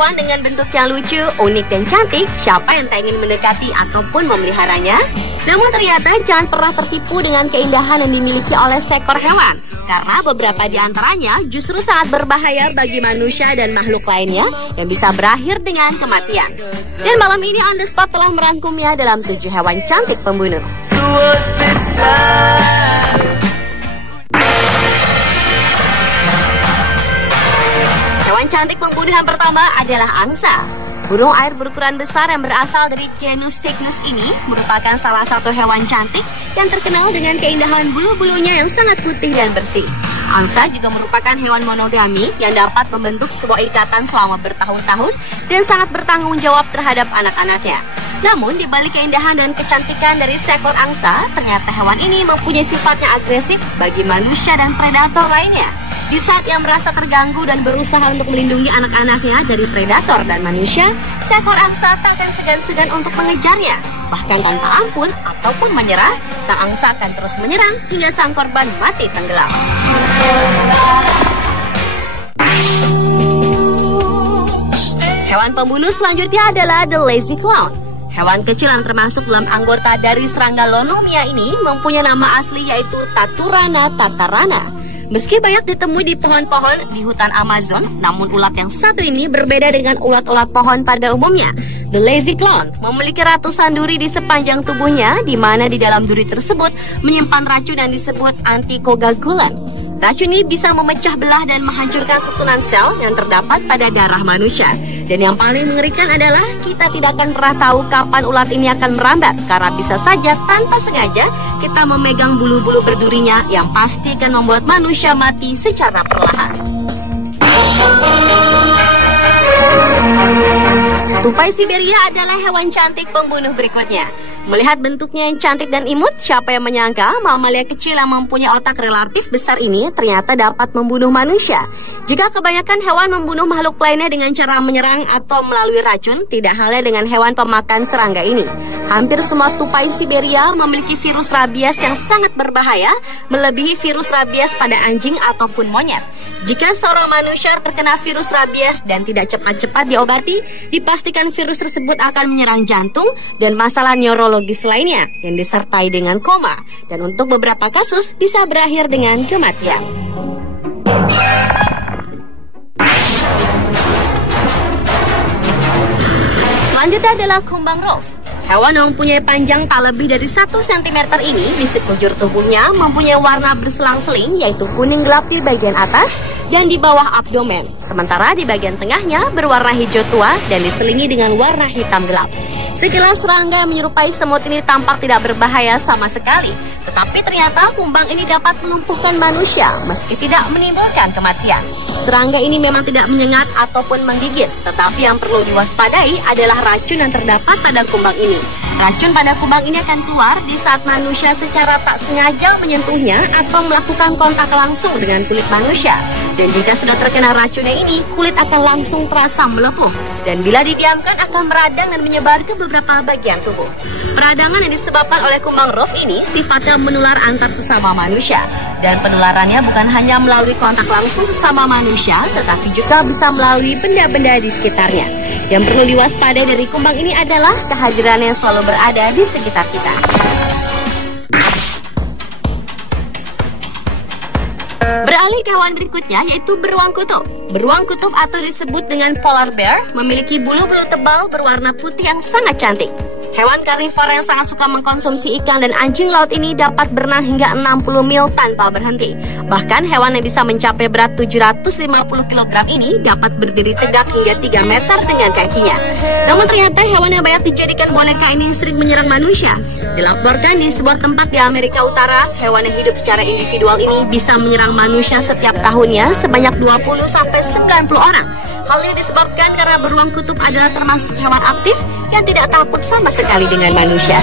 hewan dengan bentuk yang lucu, unik, dan cantik, siapa yang tak ingin mendekati ataupun memeliharanya? Namun ternyata jangan pernah tertipu dengan keindahan yang dimiliki oleh seekor hewan, karena beberapa di antaranya justru sangat berbahaya bagi manusia dan makhluk lainnya yang bisa berakhir dengan kematian. Dan malam ini On The Spot telah merangkumnya dalam 7 hewan cantik pembunuh. Hewan cantik pembunuh yang pertama adalah angsa. Burung air berukuran besar yang berasal dari genus Cygnus ini merupakan salah satu hewan cantik yang terkenal dengan keindahan bulu-bulunya yang sangat putih dan bersih. Angsa juga merupakan hewan monogami yang dapat membentuk sebuah ikatan selama bertahun-tahun dan sangat bertanggung jawab terhadap anak-anaknya. Namun, di balik keindahan dan kecantikan dari seekor angsa, ternyata hewan ini mempunyai sifatnya agresif bagi manusia dan predator lainnya. Di saat ia merasa terganggu dan berusaha untuk melindungi anak-anaknya dari predator dan manusia, seekor angsa tak akan segan-segan untuk mengejarnya. Bahkan tanpa ampun ataupun menyerah, sang angsa akan terus menyerang hingga sang korban mati tenggelam. Hewan pembunuh selanjutnya adalah the lazy clown. Hewan kecil yang termasuk dalam anggota dari serangga Lonomia ini mempunyai nama asli yaitu Taturana tatarana. Meski banyak ditemui di pohon-pohon di hutan Amazon, namun ulat yang satu ini berbeda dengan ulat-ulat pohon pada umumnya. The lazy clown memiliki ratusan duri di sepanjang tubuhnya, di mana di dalam duri tersebut menyimpan racun yang disebut antikoagulan. Racun ini bisa memecah belah dan menghancurkan susunan sel yang terdapat pada darah manusia. Dan yang paling mengerikan adalah kita tidak akan pernah tahu kapan ulat ini akan merambat, karena bisa saja tanpa sengaja kita memegang bulu-bulu berdurinya yang pasti akan membuat manusia mati secara perlahan. Tupai Siberia adalah hewan cantik pembunuh berikutnya. Melihat bentuknya yang cantik dan imut, siapa yang menyangka mamalia kecil yang mempunyai otak relatif besar ini ternyata dapat membunuh manusia. Jika kebanyakan hewan membunuh makhluk lainnya dengan cara menyerang atau melalui racun, tidak halnya dengan hewan pemakan serangga ini. Hampir semua tupai Siberia memiliki virus rabies yang sangat berbahaya, melebihi virus rabies pada anjing ataupun monyet. Jika seorang manusia terkena virus rabies dan tidak cepat-cepat diobati, dipastikan virus tersebut akan menyerang jantung dan masalah neurologis lainnya yang disertai dengan koma, dan untuk beberapa kasus bisa berakhir dengan kematian. Selanjutnya adalah kumbang roof. Hewan yang mempunyai panjang tak lebih dari 1 cm ini di sekujur tubuhnya mempunyai warna berselang-seling, yaitu kuning gelap di bagian atas dan di bawah abdomen. Sementara di bagian tengahnya berwarna hijau tua dan diselingi dengan warna hitam gelap. Sekilas serangga yang menyerupai semut ini tampak tidak berbahaya sama sekali, tetapi ternyata kumbang ini dapat melumpuhkan manusia meski tidak menimbulkan kematian. Serangga ini memang tidak menyengat ataupun menggigit, tetapi yang perlu diwaspadai adalah racun yang terdapat pada kumbang ini. Racun pada kumbang ini akan keluar di saat manusia secara tak sengaja menyentuhnya atau melakukan kontak langsung dengan kulit manusia. Dan jika sudah terkena racunnya ini, kulit akan langsung terasa melepuh. Dan bila didiamkan akan meradang dan menyebar ke beberapa bagian tubuh. Peradangan yang disebabkan oleh kumbang roof ini sifatnya menular antar sesama manusia. Dan penularannya bukan hanya melalui kontak langsung sesama manusia, tetapi juga bisa melalui benda-benda di sekitarnya. Yang perlu diwaspadai dari kumbang ini adalah kehadirannya yang selalu berada di sekitar kita. Beralih ke hewan berikutnya, yaitu beruang kutub. Beruang kutub atau disebut dengan polar bear memiliki bulu-bulu tebal berwarna putih yang sangat cantik. Hewan karnivora yang sangat suka mengkonsumsi ikan dan anjing laut ini dapat berenang hingga 60 mil tanpa berhenti. Bahkan hewan yang bisa mencapai berat 750 kg ini dapat berdiri tegak hingga 3 meter dengan kakinya. Namun ternyata hewan yang banyak dijadikan boneka ini sering menyerang manusia. Dilaporkan di sebuah tempat di Amerika Utara, hewan yang hidup secara individual ini bisa menyerang manusia setiap tahunnya sebanyak 20-90 orang. Hal ini disebabkan karena beruang kutub adalah termasuk hewan aktif yang tidak takut sama sekali dengan manusia.